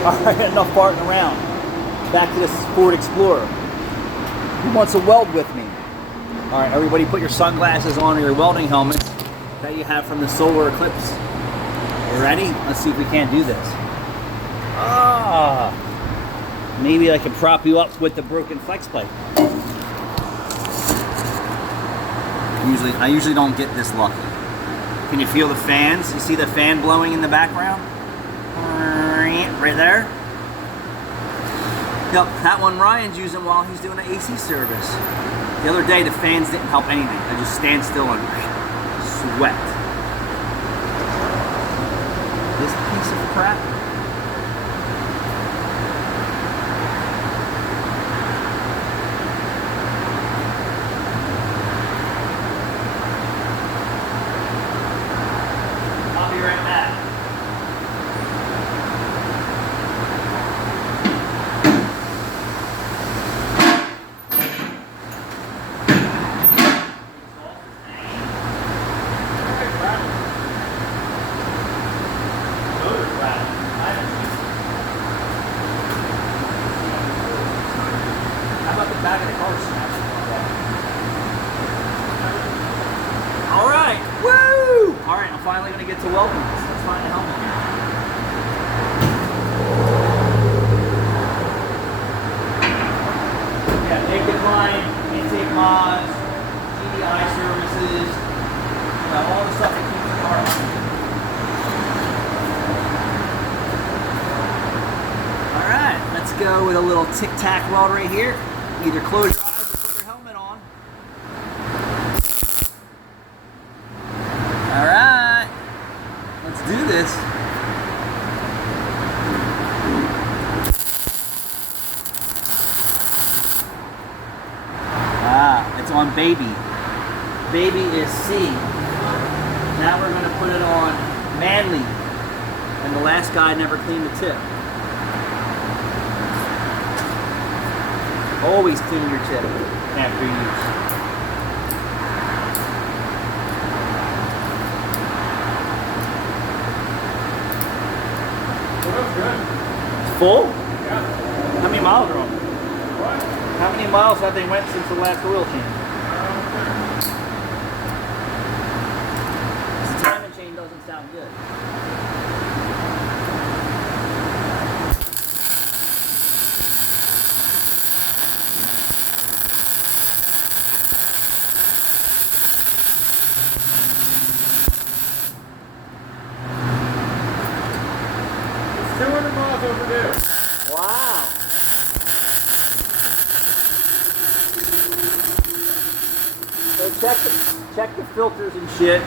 Alright, enough farting around. Back to this Ford Explorer. Who wants to weld with me? Alright, everybody put your sunglasses on or your welding helmets that you have from the solar eclipse. You ready? Let's see if we can't do this. Maybe I can prop you up with the broken flex plate. I usually don't get this lucky. Can you feel the fans? You see the fan blowing in the background? Right there. Yep, that one Ryan's using while he's doing an AC service. The other day the fans didn't help anything. I just stand still and sweat. This piece of crap. I'll be right back. Back of the car snapping. Alright, woo! Alright, I'm finally going to get to welding this. Let's find the helmet here. Yeah, naked line, intake mods, GDI services, all the stuff that keeps the car running. Alright, let's go with a little tic-tac weld right here. Either close your eyes or put your helmet on. Alright, let's do this. It's on baby. Baby is C. Now we're going to put it on manly. And the last guy never cleaned the tip. Always clean your tip after use. Well, that's good. It's full? Yeah. How many miles are on it? What? How many miles have they went since the last oil change? The timing chain doesn't sound good. It's 200 miles overdue. Wow. So check the filters and shit.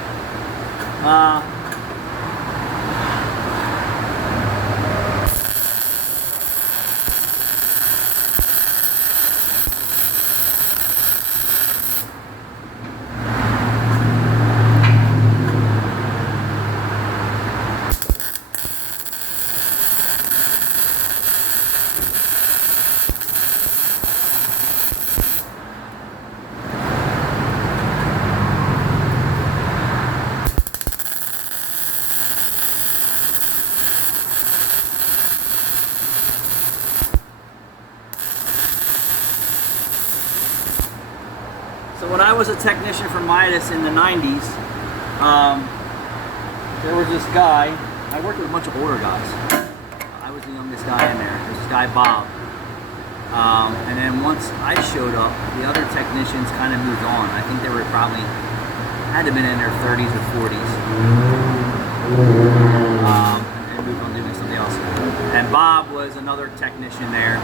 So when I was a technician for Midas in the 90s, there was this guy. I worked with a bunch of older guys. I was the youngest guy in there. There was this guy, Bob. And then once I showed up, the other technicians kind of moved on. I think they were probably, had to have been in their 30s or 40s. And moved on doing something else. And Bob was another technician there,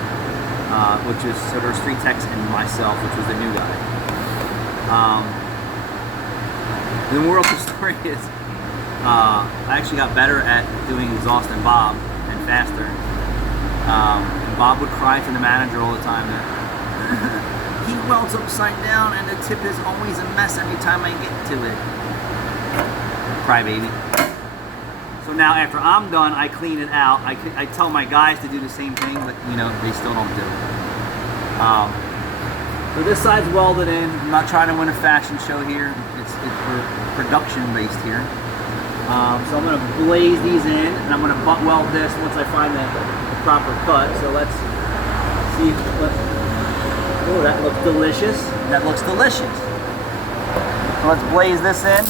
which was, so there was 3 techs and myself, which was the new guy. The moral of the story is, I actually got better at doing exhaust than Bob, and faster. And Bob would cry to the manager all the time that he welds upside down and the tip is always a mess every time I get to it. Crybaby. So now after I'm done, I clean it out. I tell my guys to do the same thing, but you know, they still don't do it. So this side's welded in. I'm not trying to win a fashion show here. We're production based here. So I'm going to blaze these in, and I'm going to butt weld this once I find the proper cut. So let's see. Oh, that looks delicious. That looks delicious. So let's blaze this in.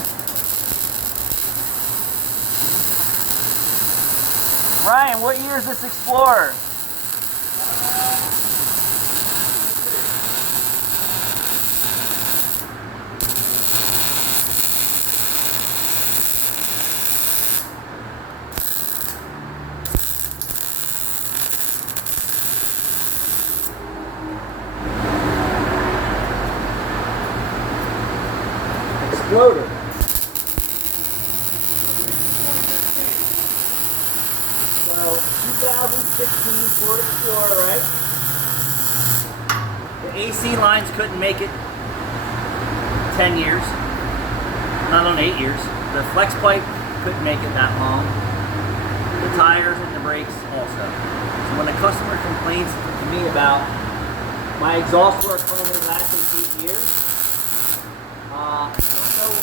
Ryan, what year is this Explorer? Exploder. So 2016 Ford Explorer, right? The AC lines couldn't make it 10 years, not on 8 years. The flex pipe couldn't make it that long. The tires and the brakes also. So when a customer complains to me about my exhaust work only lasting 8 years, I don't know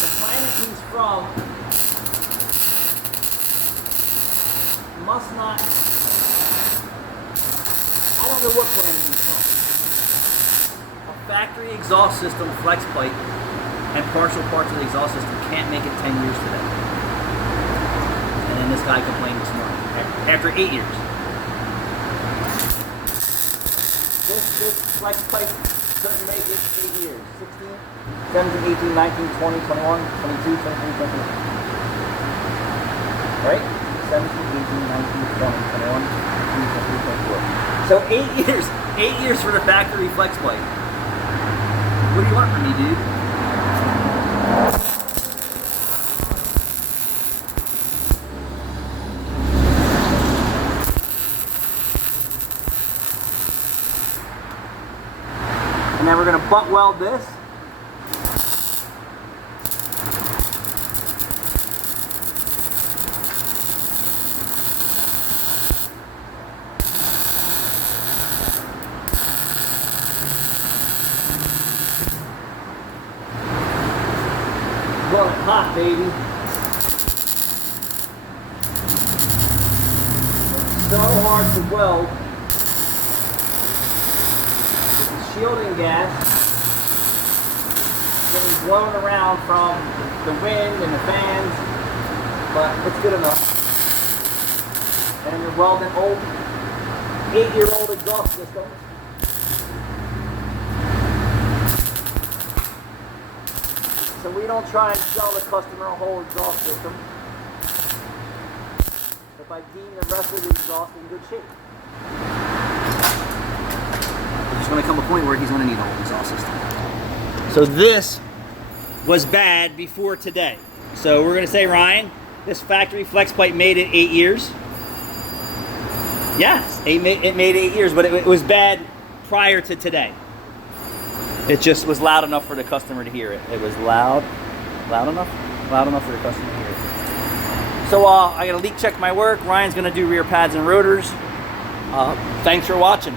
the planet he's from must not, I don't know what planet he's from. A factory exhaust system flex plate and partial parts of the exhaust system can't make it 10 years today. And then this guy complained this morning after 8 years. This flex plate couldn't make it 8 years. 16, 17, 18, 19, 20, 21, 22, 23, 24. Right? 17, 18, 19, 20, 21, 22, 23, 24. So 8 years. 8 years for the factory flex plate. What do you want from me, dude? And then we're going to butt weld this. Well, it's hot, baby. It's so hard to weld. Shielding gas getting blown around from the wind and the fans, but it's good enough. And you're welding old 8-year-old exhaust systems. So we don't try and sell the customer a whole exhaust system. If I deem the rest of the exhaust in good shape. There's going to come a point where he's going to need a whole exhaust system. So this was bad before today. So we're going to say, Ryan, this factory flex plate made it 8 years. Yes, it made 8 years, but it was bad prior to today. It just was loud enough for the customer to hear it. It was loud enough for the customer to hear it. So I got to leak check my work. Ryan's going to do rear pads and rotors. Thanks for watching.